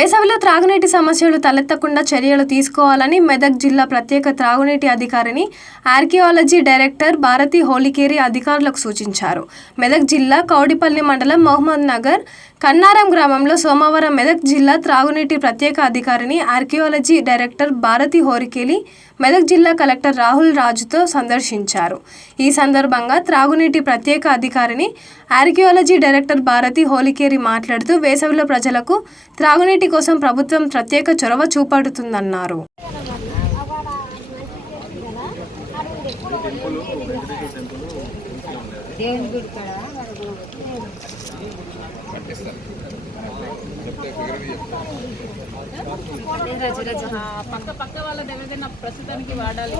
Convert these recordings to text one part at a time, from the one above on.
వేసవిలో త్రాగునీటి సమస్యలు తలెత్తకుండా చర్యలు తీసుకోవాలని మెదక్ జిల్లా ప్రత్యేక త్రాగునీటి అధికారిని ఆర్కియాలజీ డైరెక్టర్ భారతి హోలికేరి అధికారులకు సూచించారు. మెదక్ జిల్లా కౌడిపల్లి మండలం మహమ్మద్ నగర్ కన్నారం గ్రామంలో సోమవారం మెదక్ జిల్లా త్రాగునీటి ప్రత్యేక అధికారిని ఆర్కియాలజీ డైరెక్టర్ భారతి హోరికేలి మెదక్ జిల్లా కలెక్టర్ రాహుల్ రాజుతో సందర్శించారు. ఈ సందర్భంగా త్రాగునీటి ప్రత్యేక అధికారిని ఆర్కియాలజీ డైరెక్టర్ భారతి హోలికేరి మాట్లాడుతూ వేసవిలో ప్రజలకు త్రాగునీటి కోసం ప్రభుత్వం ప్రత్యేక చొరవ చూపడుతుందన్నారు. దేవుని గుడి పక్క పక్క వాళ్ళది ఏదైనా ప్రస్తుతానికి వాడాలి ఆ,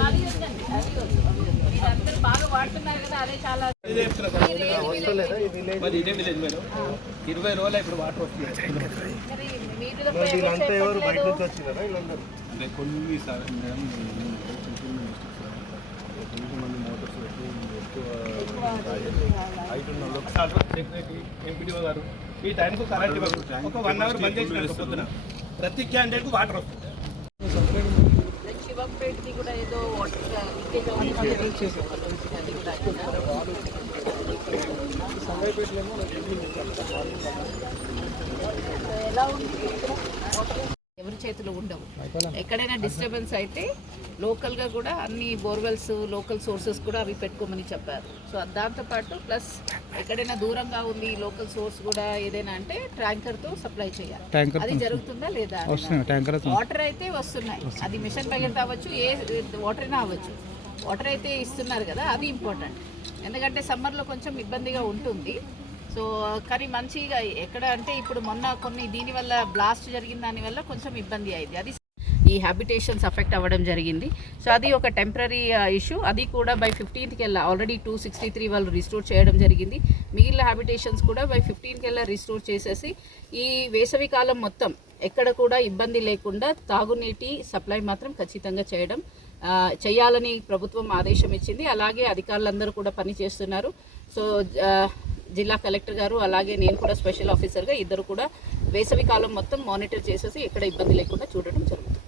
అది వద్దండి, అది వద్దు. మీరు అందరూ బాగా వాడుతున్నారు కదా అదే చాలా మరి ఇదే విలేజ్ మేడం ఇరవై రోజులు ఇప్పుడు వాటర్ వస్తుంది మరి మీరు తప్ప ఎవరు చెప్పట్లేదు. అంటే కొన్ని సార్ మేడం చిన్న కొంచెం మంది మోటార్స్ పెట్టి ఎక్కువ వాళ్ళు ఒకసారి సెక్రటరీ ఎంపీడీఓ గారు ఈ టైంకు కరెంట్ ఇవ్వరు ఒక వన్ అవర్ బంద్ చేసిన పొద్దున. ప్రతి క్యాండిడేట్కు వాటర్ వస్తుంది. శివంపేటది కూడా ఏదో వాటర్? ఎలా ఉంది? ఎవరి చేతిలో ఉండవు. ఎక్కడైనా డిస్టర్బెన్స్ అయితే లోకల్గా కూడా అన్ని బోర్వెల్స్ లోకల్ సోర్సెస్ కూడా అవి పెట్టుకోమని చెప్పారు. సో దాంతోపాటు ప్లస్ ఎక్కడైనా దూరంగా ఉంది లోకల్ సోర్స్ కూడా ఏదైనా అంటే ట్యాంకర్తో సప్లై చేయాలి. అది జరుగుతుందా లేదా వాటర్ అయితే వస్తున్నాయి. అది మిషన్ భగీరథ అవ్వచ్చు ఏ వాటర్ అయినా అవ్వచ్చు. వాటర్ అయితే ఇస్తున్నారు కదా అది ఇంపార్టెంట్ ఎందుకంటే సమ్మర్లో కొంచెం ఇబ్బందిగా ఉంటుంది. సో కానీ మంచిగా ఎక్కడ అంటే ఇప్పుడు మొన్న కొన్ని దీనివల్ల బ్లాస్ట్ జరిగిన దానివల్ల కొంచెం ఇబ్బంది అయింది. అది ఈ హ్యాబిటేషన్స్ అఫెక్ట్ అవ్వడం జరిగింది. సో అది ఒక టెంపరీ ఇష్యూ అది కూడా బై ఫిఫ్టీన్త్కి వెళ్ళా ఆల్రెడీ టూ సిక్స్టీ త్రీ వాళ్ళు రిస్టోర్ చేయడం జరిగింది. మిగిలిన హ్యాబిటేషన్స్ కూడా బై ఫిఫ్టీన్కి వెళ్ళా రిస్టోర్ చేసేసి ఈ వేసవి కాలం మొత్తం ఎక్కడ కూడా ఇబ్బంది లేకుండా తాగునీటి సప్లై మాత్రం ఖచ్చితంగా చేయడం చేయాలని ప్రభుత్వం ఆదేశం ఇచ్చింది. అలాగే అధికారులందరూ కూడా పని చేస్తున్నారు సో జిల్లా కలెక్టర్ గారు అలాగే నేను కూడా స్పెషల్ ఆఫీసర్గా ఇద్దరు కూడా వేసవి కాలం మొత్తం మానిటర్ చేసేసి ఎక్కడ ఇబ్బంది లేకుండా చూడడం జరుగుతుంది.